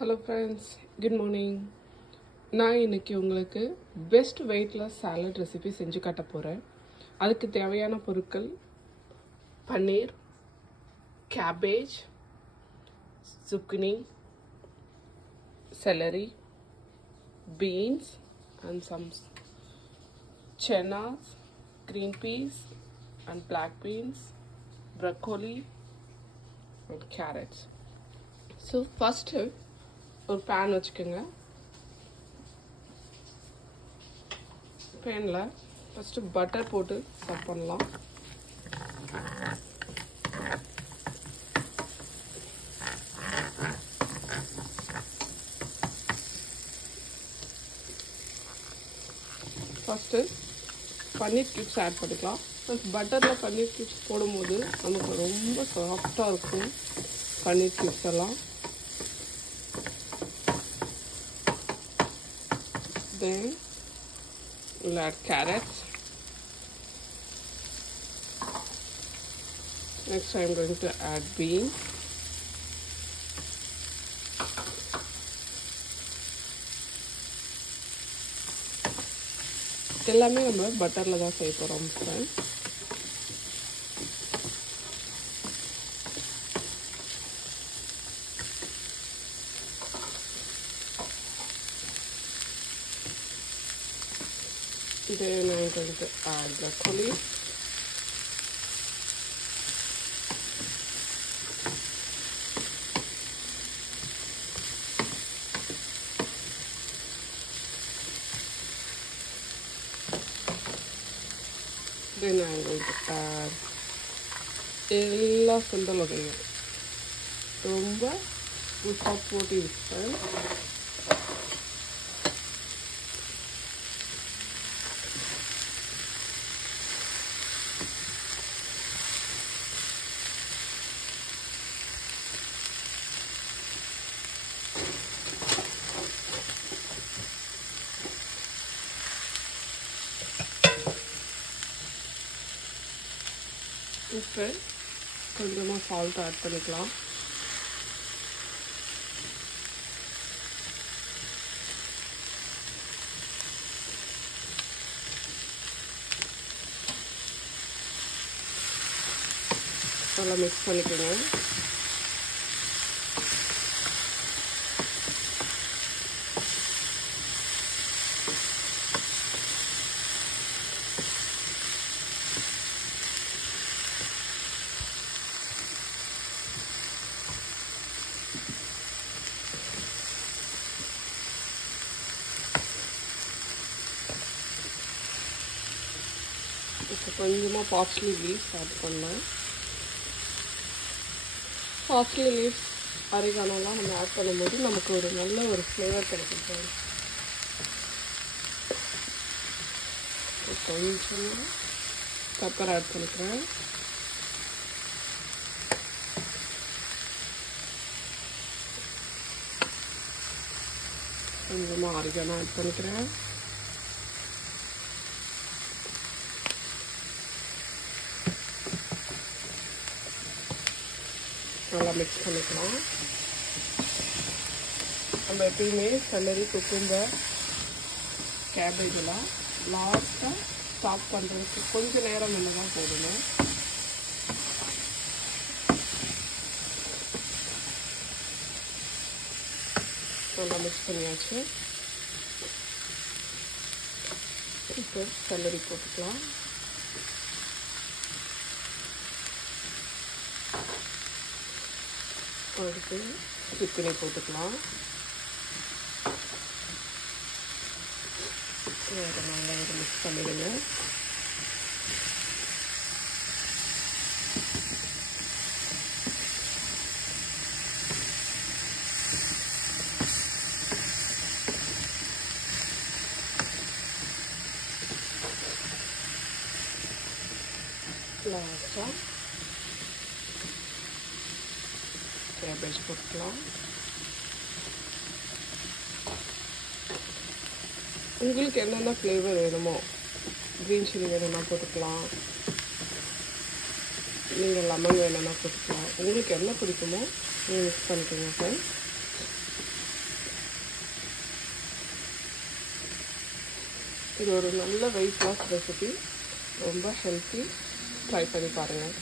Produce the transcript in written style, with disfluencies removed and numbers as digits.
Hello friends, good morning. நான் இன்னைக்கு உங்களுக்கு பெஸ்ட் வெயிட்லெஸ் சாலட் ரெசிபி செஞ்சு காட்ட போகிறேன். அதுக்கு தேவையான பொருட்கள் பன்னீர், cabbage, zucchini, celery, beans and some chenas, green peas and black beans, broccoli and carrots. So first ஒரு பேன் வச்சுக்கோங்க. பேனில் ஃபஸ்ட்டு பட்டர் போட்டு ஸ்டஃப் பண்ணலாம். ஃபஸ்ட்டு பன்னீர் கியூப்ஸ் ஆட் பண்ணிக்கலாம். ஃபஸ்ட் பட்டரில் பன்னீர் கியூப்ஸ் போடும்போது நமக்கு ரொம்ப சாஃப்டாக இருக்கும் பன்னீர் கியூப்ஸ் எல்லாம். Then we'll add carrots. Next I'm going to add beans. எல்லாமே நம்ம பட்டரில் தான் செய்ய போகிறோம். Then I'm going to add broccoli. Then I'm going to add எல்லா சுண்டல் வகைகள் ரொம்ப உப்பா போட்டு இருப்பேன். இப்போ கொஞ்சமாக சால்ட் ஆட் பண்ணிக்கலாம். நல்லா மிக்ஸ் பண்ணிக்கோங்க. இப்போ கொஞ்சமாக பார்ஸ்லி லீவ்ஸ் ஆட் பண்ணேன். பார்ஸ்லி லீவ்ஸ் அரிகானோலாம் நம்ம ஆட் பண்ணும்போது நமக்கு ஒரு நல்ல ஒரு ஃப்ளேவர் கிடைக்கும். கொஞ்சம் பெப்பர் ஆட் பண்ணிக்கிறேன். கொஞ்சமாக அரிகானோ ஆட் பண்ணிக்கிறேன். நல்லா மிக்ஸ் பண்ணிக்கலாம். நம்ம எப்பயுமே செலரி, குக்கும்பர், கேபேஜெல்லாம் லாஸ்ட்டாக ஸ்டாப் பண்ணுறதுக்கு கொஞ்சம் நேரம் என்ன தான் போடணும். நல்லா மிக்ஸ் பண்ணியாச்சு. இப்போ செலரி போட்டுக்கலாம். அடுத்து zucchini போட்டுக்கலாம். நல்லா ஒரு மிக்ஸ் பண்ணிடுங்க. லாஸ்ட்டாக கேபேஜ் போட்டுக்கலாம். உங்களுக்கு என்னென்ன ஃப்ளேவர் வேணுமோ, க்ரீன் சில்லி வேணும்னா போட்டுக்கலாம், நீங்கள் லெமன் வேணும்னா போட்டுக்கலாம். உங்களுக்கு என்ன பிடிக்குமோ நீங்கள் மிக்ஸ் பண்ணிக்கோங்க ஃப்ரெண்ட்ஸ். இது ஒரு நல்ல வெயிட் லாஸ் ரெசிபி, ரொம்ப ஹெல்த்தி. ட்ரை பண்ணி பாருங்கள்.